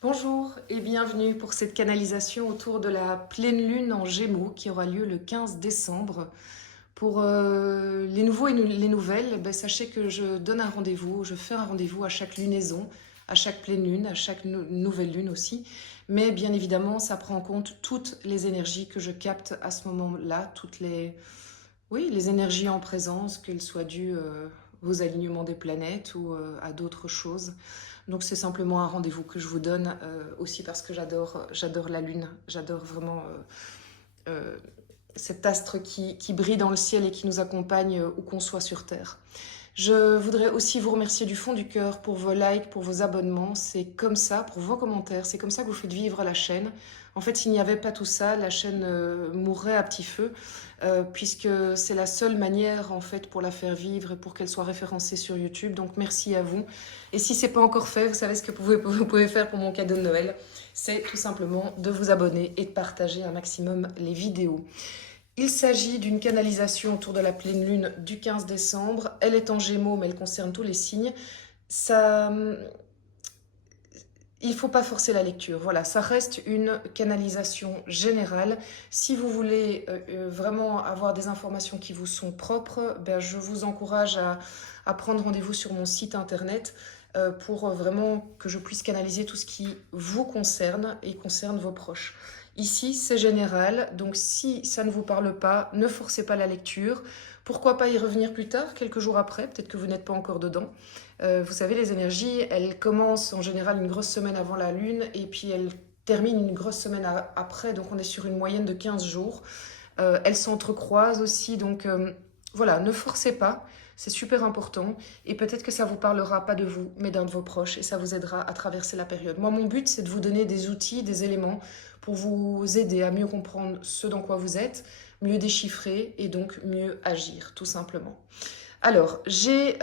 Bonjour et bienvenue pour cette canalisation autour de la pleine lune en Gémeaux qui aura lieu le 15 décembre. Pour les nouveaux et les nouvelles, sachez que je donne un rendez-vous, je fais un rendez-vous à chaque lunaison, à chaque pleine lune, à chaque nouvelle lune aussi. Mais bien évidemment, ça prend en compte toutes les énergies que je capte à ce moment-là, les énergies en présence, qu'elles soient dues aux alignements des planètes ou à d'autres choses. Donc c'est simplement un rendez-vous que je vous donne aussi parce que j'adore la lune, j'adore vraiment cet astre qui brille dans le ciel et qui nous accompagne où qu'on soit sur Terre. Je voudrais aussi vous remercier du fond du cœur pour vos likes, pour vos abonnements. C'est comme ça, pour vos commentaires, c'est comme ça que vous faites vivre la chaîne. En fait, s'il n'y avait pas tout ça, la chaîne mourrait à petit feu, puisque c'est la seule manière en fait pour la faire vivre et pour qu'elle soit référencée sur YouTube. Donc merci à vous. Et si c'est pas encore fait, vous savez ce que vous pouvez faire pour mon cadeau de Noël, c'est tout simplement de vous abonner et de partager un maximum les vidéos. Il s'agit d'une canalisation autour de la pleine lune du 15 décembre. Elle est en Gémeaux, mais elle concerne tous les signes. Il ne faut pas forcer la lecture. Voilà, ça reste une canalisation générale. Si vous voulez vraiment avoir des informations qui vous sont propres, je vous encourage à prendre rendez-vous sur mon site internet pour vraiment que je puisse canaliser tout ce qui vous concerne et concerne vos proches. Ici, c'est général, donc si ça ne vous parle pas, ne forcez pas la lecture. Pourquoi pas y revenir plus tard, quelques jours après, peut-être que vous n'êtes pas encore dedans. Vous savez, les énergies, elles commencent en général une grosse semaine avant la lune et puis elles terminent une grosse semaine après, donc on est sur une moyenne de 15 jours. Elles s'entrecroisent aussi, donc voilà, ne forcez pas, c'est super important et peut-être que ça vous parlera pas de vous, mais d'un de vos proches et ça vous aidera à traverser la période. Moi, mon but, c'est de vous donner des outils, des éléments pour vous aider à mieux comprendre ce dans quoi vous êtes, mieux déchiffrer et donc mieux agir, tout simplement. Alors, j'ai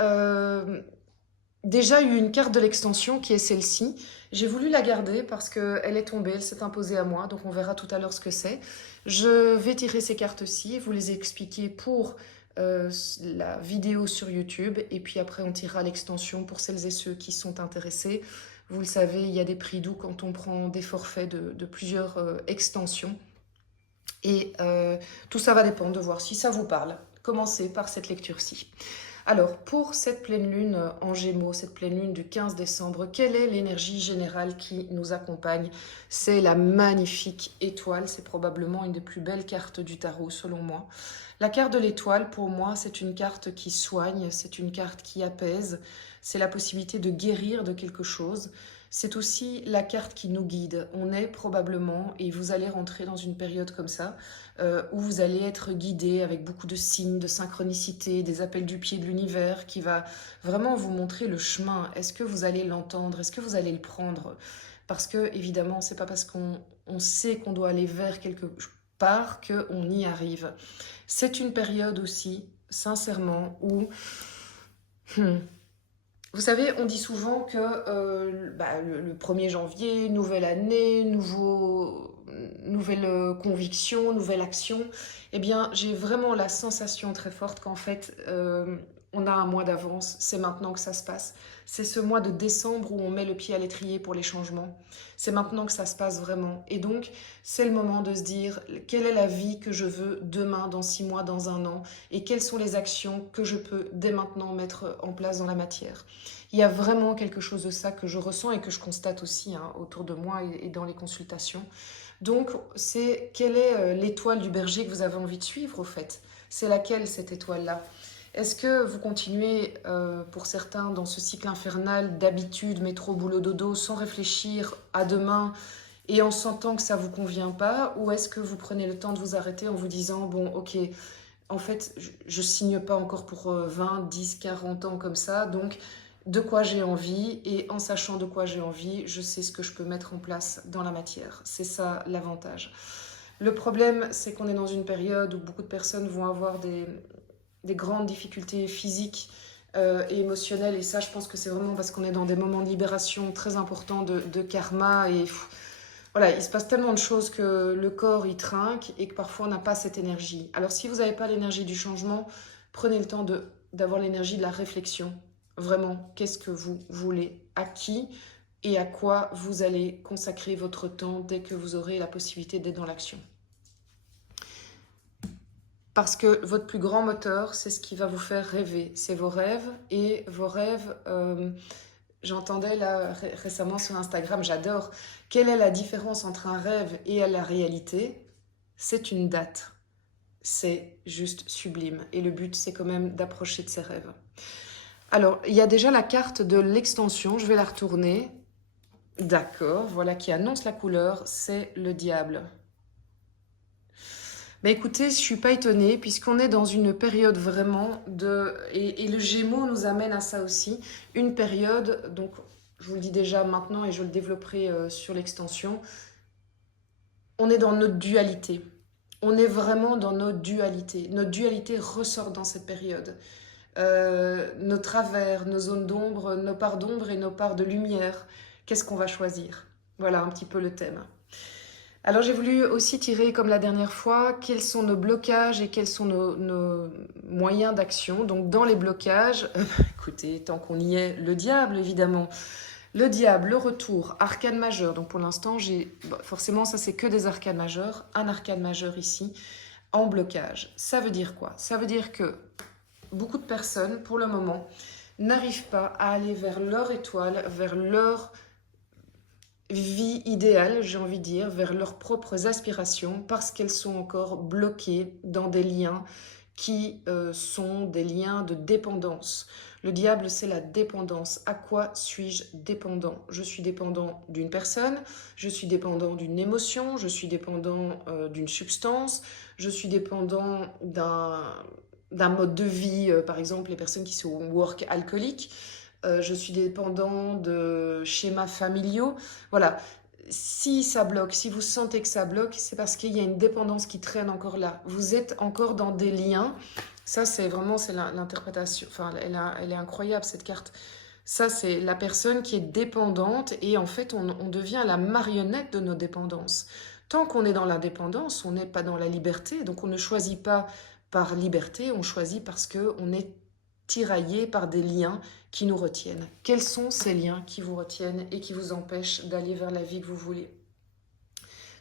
déjà eu une carte de l'extension qui est celle-ci. J'ai voulu la garder parce qu'elle est tombée, elle s'est imposée à moi, donc on verra tout à l'heure ce que c'est. Je vais tirer ces cartes-ci, vous les expliquer pour la vidéo sur YouTube, et puis après on tirera l'extension pour celles et ceux qui sont intéressés. Vous le savez, il y a des prix doux quand on prend des forfaits de plusieurs extensions. Et tout ça va dépendre de voir si ça vous parle. Commencez par cette lecture-ci. Alors, pour cette pleine lune en Gémeaux, cette pleine lune du 15 décembre, quelle est l'énergie générale qui nous accompagne? C'est la magnifique étoile, c'est probablement une des plus belles cartes du tarot selon moi. La carte de l'étoile, pour moi, c'est une carte qui soigne, c'est une carte qui apaise, c'est la possibilité de guérir de quelque chose. C'est aussi la carte qui nous guide. On est probablement, et vous allez rentrer dans une période comme ça, où vous allez être guidé avec beaucoup de signes, de synchronicité, des appels du pied de l'univers qui va vraiment vous montrer le chemin. Est-ce que vous allez l'entendre? Est-ce que vous allez le prendre? Parce que, évidemment, c'est pas parce qu'on sait qu'on doit aller vers quelque part qu'on y arrive. C'est une période aussi, sincèrement, où... Vous savez, on dit souvent que le 1er janvier, nouvelle année, nouvelle conviction, nouvelle action. Eh bien, j'ai vraiment la sensation très forte qu'en fait, on a un mois d'avance. C'est maintenant que ça se passe. C'est ce mois de décembre où on met le pied à l'étrier pour les changements. C'est maintenant que ça se passe vraiment. Et donc, c'est le moment de se dire quelle est la vie que je veux demain, dans 6 mois, dans 1 an, et quelles sont les actions que je peux dès maintenant mettre en place dans la matière. Il y a vraiment quelque chose de ça que je ressens et que je constate aussi autour de moi et dans les consultations. Donc, c'est quelle est l'étoile du berger que vous avez envie de suivre au fait? C'est laquelle cette étoile-là? Est-ce que vous continuez, pour certains, dans ce cycle infernal d'habitude, métro, boulot, dodo, sans réfléchir à demain et en sentant que ça ne vous convient pas? Ou est-ce que vous prenez le temps de vous arrêter en vous disant, bon, ok, en fait, je ne signe pas encore pour 20, 10, 40 ans comme ça, donc de quoi j'ai envie, et en sachant de quoi j'ai envie, je sais ce que je peux mettre en place dans la matière. C'est ça l'avantage. Le problème, c'est qu'on est dans une période où beaucoup de personnes vont avoir des grandes difficultés physiques et émotionnelles, et ça, je pense que c'est vraiment parce qu'on est dans des moments de libération très importants de karma, et Voilà, il se passe tellement de choses que le corps, il trinque et que parfois on n'a pas cette énergie. Alors si vous n'avez pas l'énergie du changement, prenez le temps d'avoir l'énergie de la réflexion. Vraiment, qu'est-ce que vous voulez? À qui et à quoi vous allez consacrer votre temps dès que vous aurez la possibilité d'être dans l'action? Parce que votre plus grand moteur, c'est ce qui va vous faire rêver. C'est vos rêves et vos rêves... j'entendais là récemment sur Instagram, j'adore. Quelle est la différence entre un rêve et la réalité? C'est une date. C'est juste sublime. Et le but, c'est quand même d'approcher de ses rêves. Alors, il y a déjà la carte de l'extension. Je vais la retourner. D'accord, voilà qui annonce la couleur. C'est le diable. Mais écoutez, je ne suis pas étonnée puisqu'on est dans une période vraiment de... Et le Gémeaux nous amène à ça aussi. Une période, donc je vous le dis déjà maintenant et je le développerai sur l'extension. On est dans notre dualité. On est vraiment dans notre dualité. Notre dualité ressort dans cette période. Nos travers, nos zones d'ombre, nos parts d'ombre et nos parts de lumière. Qu'est-ce qu'on va choisir? Voilà un petit peu le thème. Alors j'ai voulu aussi tirer, comme la dernière fois, quels sont nos blocages et quels sont nos moyens d'action. Donc dans les blocages, écoutez, tant qu'on y est, le diable évidemment. Le diable, le retour, arcane majeur. Donc pour l'instant, forcément ça c'est que des arcanes majeures. Un arcane majeur ici, en blocage. Ça veut dire quoi? Ça veut dire que beaucoup de personnes, pour le moment, n'arrivent pas à aller vers leur étoile, vers leur vie idéale, j'ai envie de dire, vers leurs propres aspirations, parce qu'elles sont encore bloquées dans des liens qui sont des liens de dépendance. Le diable, c'est la dépendance. À quoi suis-je dépendant? Je suis dépendant d'une personne, je suis dépendant d'une émotion, je suis dépendant d'une substance, je suis dépendant d'un mode de vie, par exemple les personnes qui sont work alcooliques, je suis dépendant de schémas familiaux. Voilà, si ça bloque, si vous sentez que ça bloque, c'est parce qu'il y a une dépendance qui traîne encore là. Vous êtes encore dans des liens. Ça, c'est vraiment c'est l'interprétation. Enfin, elle est incroyable, cette carte. Ça, c'est la personne qui est dépendante et en fait, on devient la marionnette de nos dépendances. Tant qu'on est dans l'indépendance, on n'est pas dans la liberté. Donc, on ne choisit pas par liberté, on choisit parce qu'on est tiraillé par des liens qui nous retiennent. Quels sont ces liens qui vous retiennent et qui vous empêchent d'aller vers la vie que vous voulez?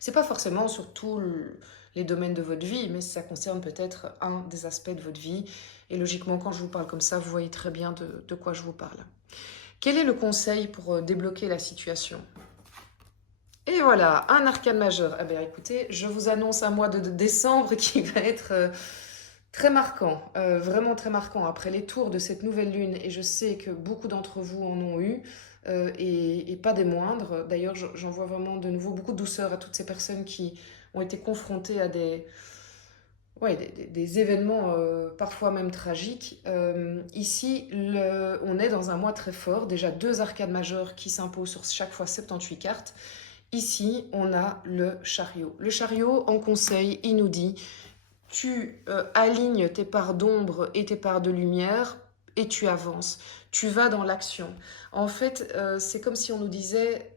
C'est pas forcément sur tous les domaines de votre vie, mais ça concerne peut-être un des aspects de votre vie. Et logiquement, quand je vous parle comme ça, vous voyez très bien de quoi je vous parle. Quel est le conseil pour débloquer la situation? Et voilà, un arcane majeur. Eh bien, écoutez, je vous annonce un mois de décembre qui va être très marquant, vraiment très marquant. Après les tours de cette nouvelle lune, et je sais que beaucoup d'entre vous en ont eu, et pas des moindres. D'ailleurs, j'en vois vraiment de nouveau beaucoup de douceur à toutes ces personnes qui ont été confrontées à ouais, des événements parfois même tragiques. Ici, on est dans un mois très fort. Déjà 2 arcades majeures qui s'imposent sur chaque fois 78 cartes. Ici, on a le chariot. Le chariot, en conseil, il nous dit: tu alignes tes parts d'ombre et tes parts de lumière et tu avances. Tu vas dans l'action. En fait, c'est comme si on nous disait: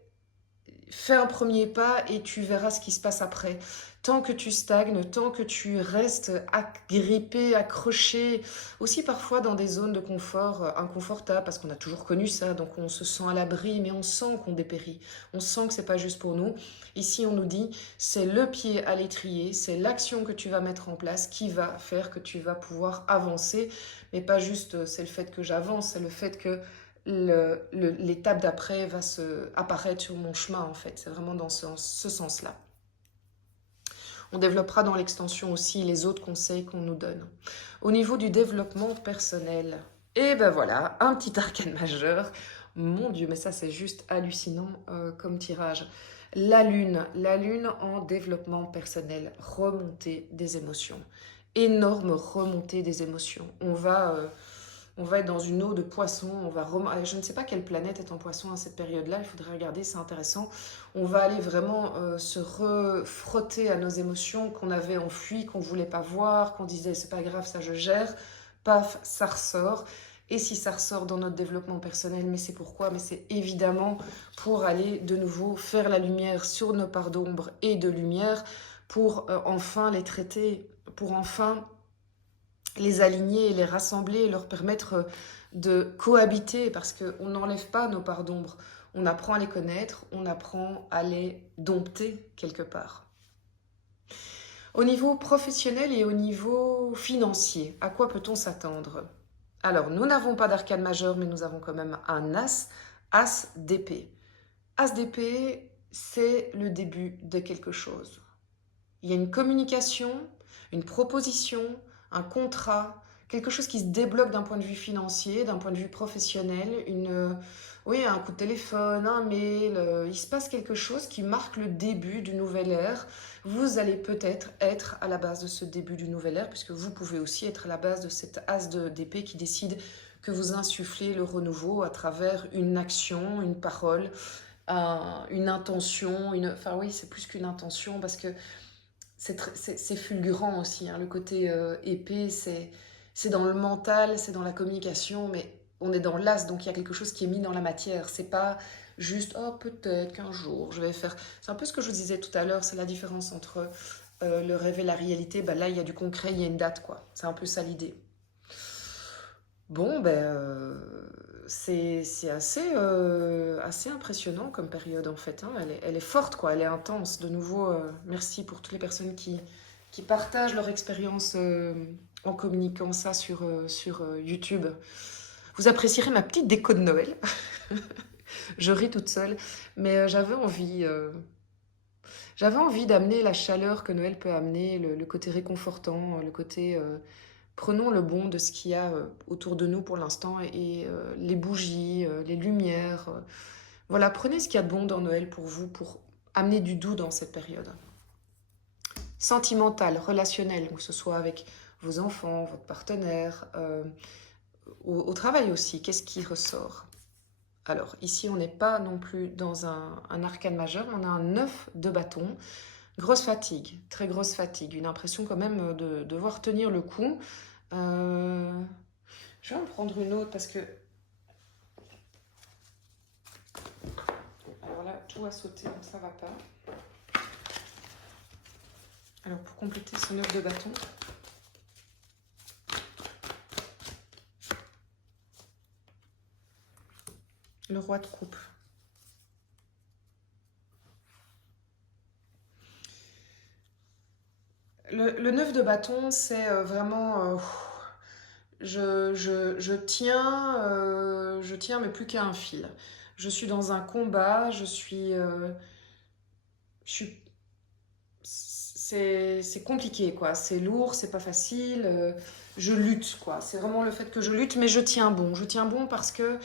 fais un premier pas et tu verras ce qui se passe après. Tant que tu stagnes, tant que tu restes agrippé, accroché, aussi parfois dans des zones de confort inconfortables, parce qu'on a toujours connu ça, donc on se sent à l'abri, mais on sent qu'on dépérit. On sent que c'est pas juste pour nous. Ici, on nous dit, c'est le pied à l'étrier, c'est l'action que tu vas mettre en place qui va faire que tu vas pouvoir avancer, mais pas juste c'est le fait que j'avance, c'est le fait que l'étape d'après va apparaître sur mon chemin, en fait. C'est vraiment dans ce sens-là. On développera dans l'extension aussi les autres conseils qu'on nous donne. Au niveau du développement personnel, et ben voilà, un petit arcane majeur. Mon Dieu, mais ça c'est juste hallucinant comme tirage. La lune en développement personnel, remontée des émotions. Énorme remontée des émotions. On va être dans une eau de poisson, je ne sais pas quelle planète est en poisson à cette période-là, il faudrait regarder, c'est intéressant. On va aller vraiment se refrotter à nos émotions qu'on avait enfuies, qu'on ne voulait pas voir, qu'on disait c'est pas grave, ça je gère. Paf, ça ressort. Et si ça ressort dans notre développement personnel, mais c'est pourquoi? Mais c'est évidemment pour aller de nouveau faire la lumière sur nos parts d'ombre et de lumière, pour enfin les traiter, pour enfin les aligner, les rassembler, leur permettre de cohabiter, parce qu'on n'enlève pas nos parts d'ombre. On apprend à les connaître, on apprend à les dompter quelque part. Au niveau professionnel et au niveau financier, à quoi peut-on s'attendre? Alors, nous n'avons pas d'arcane majeur, mais nous avons quand même un as, as d'épée. As d'épée, c'est le début de quelque chose. Il y a une communication, une proposition, un contrat, quelque chose qui se débloque d'un point de vue financier, d'un point de vue professionnel, oui, un coup de téléphone, un mail, il se passe quelque chose qui marque le début d'une nouvelle ère. Vous allez peut-être être à la base de ce début d'une nouvelle ère, puisque vous pouvez aussi être à la base de cette as d'épée qui décide que vous insufflez le renouveau à travers une action, une parole, une intention, enfin oui, c'est plus qu'une intention, parce que c'est fulgurant aussi, hein. Le côté épée, c'est dans le mental, c'est dans la communication, mais on est dans l'as, donc il y a quelque chose qui est mis dans la matière. C'est pas juste, oh, peut-être qu'un jour je vais faire. C'est un peu ce que je vous disais tout à l'heure, c'est la différence entre le rêve et la réalité. Ben là, il y a du concret, il y a une date, quoi. C'est un peu ça l'idée. Bon, ben, c'est assez impressionnant comme période en fait, hein. Elle est forte, quoi, elle est intense. De nouveau, merci pour toutes les personnes qui partagent leur expérience en communiquant ça sur YouTube. Vous apprécierez ma petite déco de Noël. Je ris toute seule, mais j'avais envie d'amener la chaleur que Noël peut amener, le côté réconfortant, le côté prenons le bon de ce qu'il y a autour de nous pour l'instant et les bougies, les lumières. Voilà, prenez ce qu'il y a de bon dans Noël pour vous, pour amener du doux dans cette période. Sentimentale, relationnelle, que ce soit avec vos enfants, votre partenaire, au travail aussi, qu'est-ce qui ressort? Alors, ici, on n'est pas non plus dans un arcane majeur, on a un 9 de bâton. Grosse fatigue, très grosse fatigue, une impression quand même de devoir tenir le coup. Euh, Je vais en prendre une autre parce que... Alors là, tout a sauté, donc ça va pas. Alors pour compléter ce 9 de bâton, le roi de coupe. Le 9 de bâton, c'est vraiment... je tiens, mais plus qu'à un fil. Je suis dans un combat, je suis... c'est compliqué, quoi. C'est lourd, c'est pas facile. Je lutte, quoi. C'est vraiment le fait que je lutte, mais je tiens bon. Je tiens bon parce que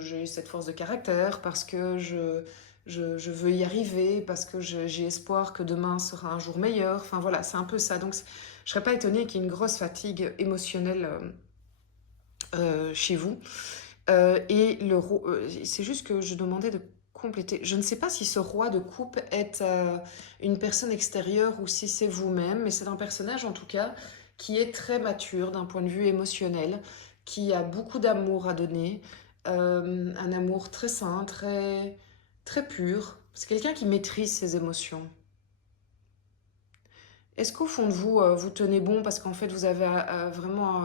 j'ai cette force de caractère, parce que je veux y arriver, parce que j'ai espoir que demain sera un jour meilleur. Enfin voilà, c'est un peu ça. Donc je serais pas étonnée qu'il y ait une grosse fatigue émotionnelle chez vous. C'est juste que je demandais de compléter. Je ne sais pas si ce roi de coupe est une personne extérieure ou si c'est vous-même, mais c'est un personnage en tout cas qui est très mature d'un point de vue émotionnel, qui a beaucoup d'amour à donner, un amour très sain, très pur. C'est quelqu'un qui maîtrise ses émotions. Est-ce qu'au fond de vous, vous tenez bon parce qu'en fait vous avez vraiment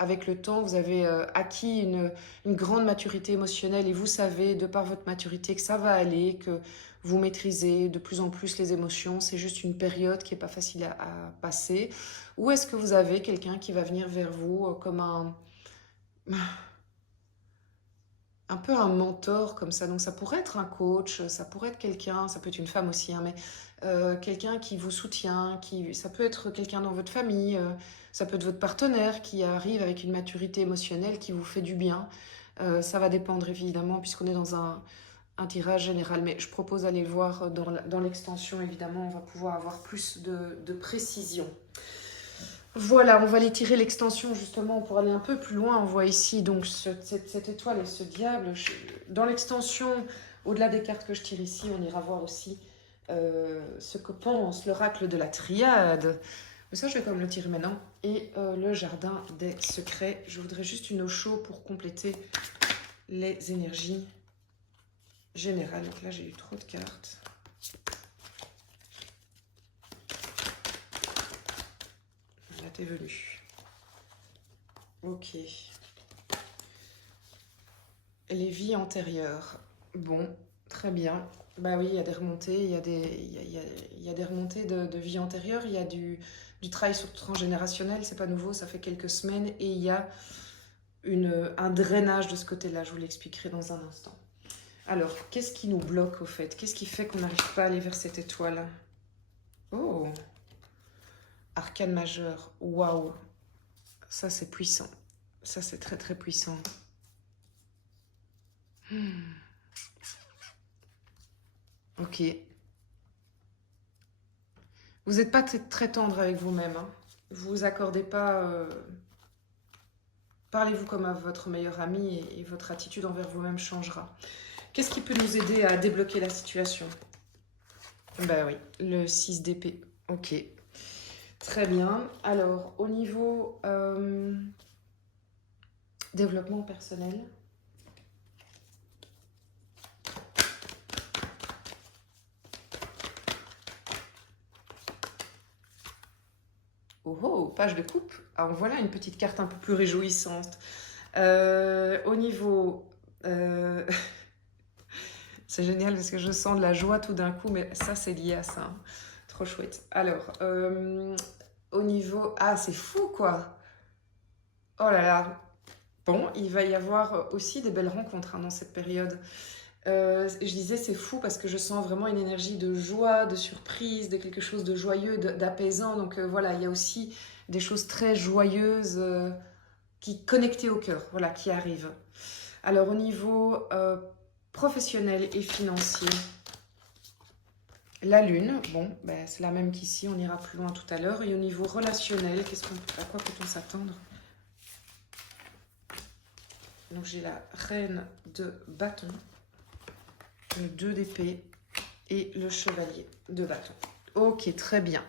avec le temps, vous avez acquis une grande maturité émotionnelle et vous savez, de par votre maturité, que ça va aller, que vous maîtrisez de plus en plus les émotions. C'est juste une période qui n'est pas facile à passer. Ou est-ce que vous avez quelqu'un qui va venir vers vous comme un peu un mentor comme ça? Donc ça pourrait être un coach, ça pourrait être quelqu'un, ça peut être une femme aussi, hein, mais quelqu'un qui vous soutient, ça peut être quelqu'un dans votre famille, ça peut être votre partenaire qui arrive avec une maturité émotionnelle qui vous fait du bien. Ça va dépendre évidemment puisqu'on est dans un tirage général, mais je propose d'aller le voir dans l'extension, évidemment, on va pouvoir avoir plus de précision. Voilà, on va aller tirer l'extension justement pour aller un peu plus loin. On voit ici donc cette étoile et ce diable. Dans l'extension, au-delà des cartes que je tire ici, on ira voir aussi ce que pense l'oracle de la triade. Mais ça, je vais quand même le tirer maintenant. Et le jardin des secrets. Je voudrais juste une eau chaude pour compléter les énergies générales. Donc là, j'ai eu trop de cartes. Là, t'es venu. Ok. Les vies antérieures. Bon, très bien. Bah oui, il y a des remontées, il y a des remontées de vie antérieure, il y a du travail sur transgénérationnel, c'est pas nouveau, ça fait quelques semaines, et il y a un drainage de ce côté-là, je vous l'expliquerai dans un instant. Alors, qu'est-ce qui nous bloque au fait? Qu'est-ce qui fait qu'on n'arrive pas à aller vers cette étoile? Oh, arcane majeur, waouh, ça c'est puissant, ça c'est très très puissant. Ok. Vous n'êtes pas très tendre avec vous-même. Hein. Vous vous accordez pas... Parlez-vous comme à votre meilleur ami et votre attitude envers vous-même changera. Qu'est-ce qui peut nous aider à débloquer la situation? Ben oui, le 6 d'épée. Ok. Très bien. Alors, au niveau développement personnel... Oh oh, page de coupe. Alors voilà une petite carte un peu plus réjouissante. Au niveau... c'est génial parce que je sens de la joie tout d'un coup, mais ça c'est lié à ça. Hein. Trop chouette. Alors, au niveau... Ah, c'est fou quoi. Oh là là. Bon, il va y avoir aussi des belles rencontres hein, dans cette période. Je disais c'est fou parce que je sens vraiment une énergie de joie, de surprise, de quelque chose de joyeux, d'apaisant. Donc voilà, il y a aussi des choses très joyeuses qui connectées au cœur, voilà, qui arrivent. Alors au niveau professionnel et financier, la lune, bon, ben, c'est la même qu'ici, on ira plus loin tout à l'heure. Et au niveau relationnel, à quoi peut-on s'attendre? Donc j'ai la reine de bâton, le 2 d'épée et le chevalier de bâton. Ok, très bien.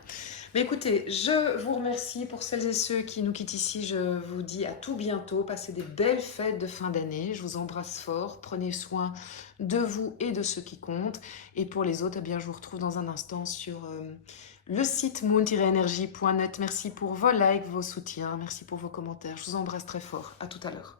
Mais écoutez, je vous remercie pour celles et ceux qui nous quittent ici. Je vous dis à tout bientôt. Passez des belles fêtes de fin d'année. Je vous embrasse fort. Prenez soin de vous et de ceux qui comptent. Et pour les autres, eh bien, je vous retrouve dans un instant sur le site moon-energie.net. Merci pour vos likes, vos soutiens. Merci pour vos commentaires. Je vous embrasse très fort. À tout à l'heure.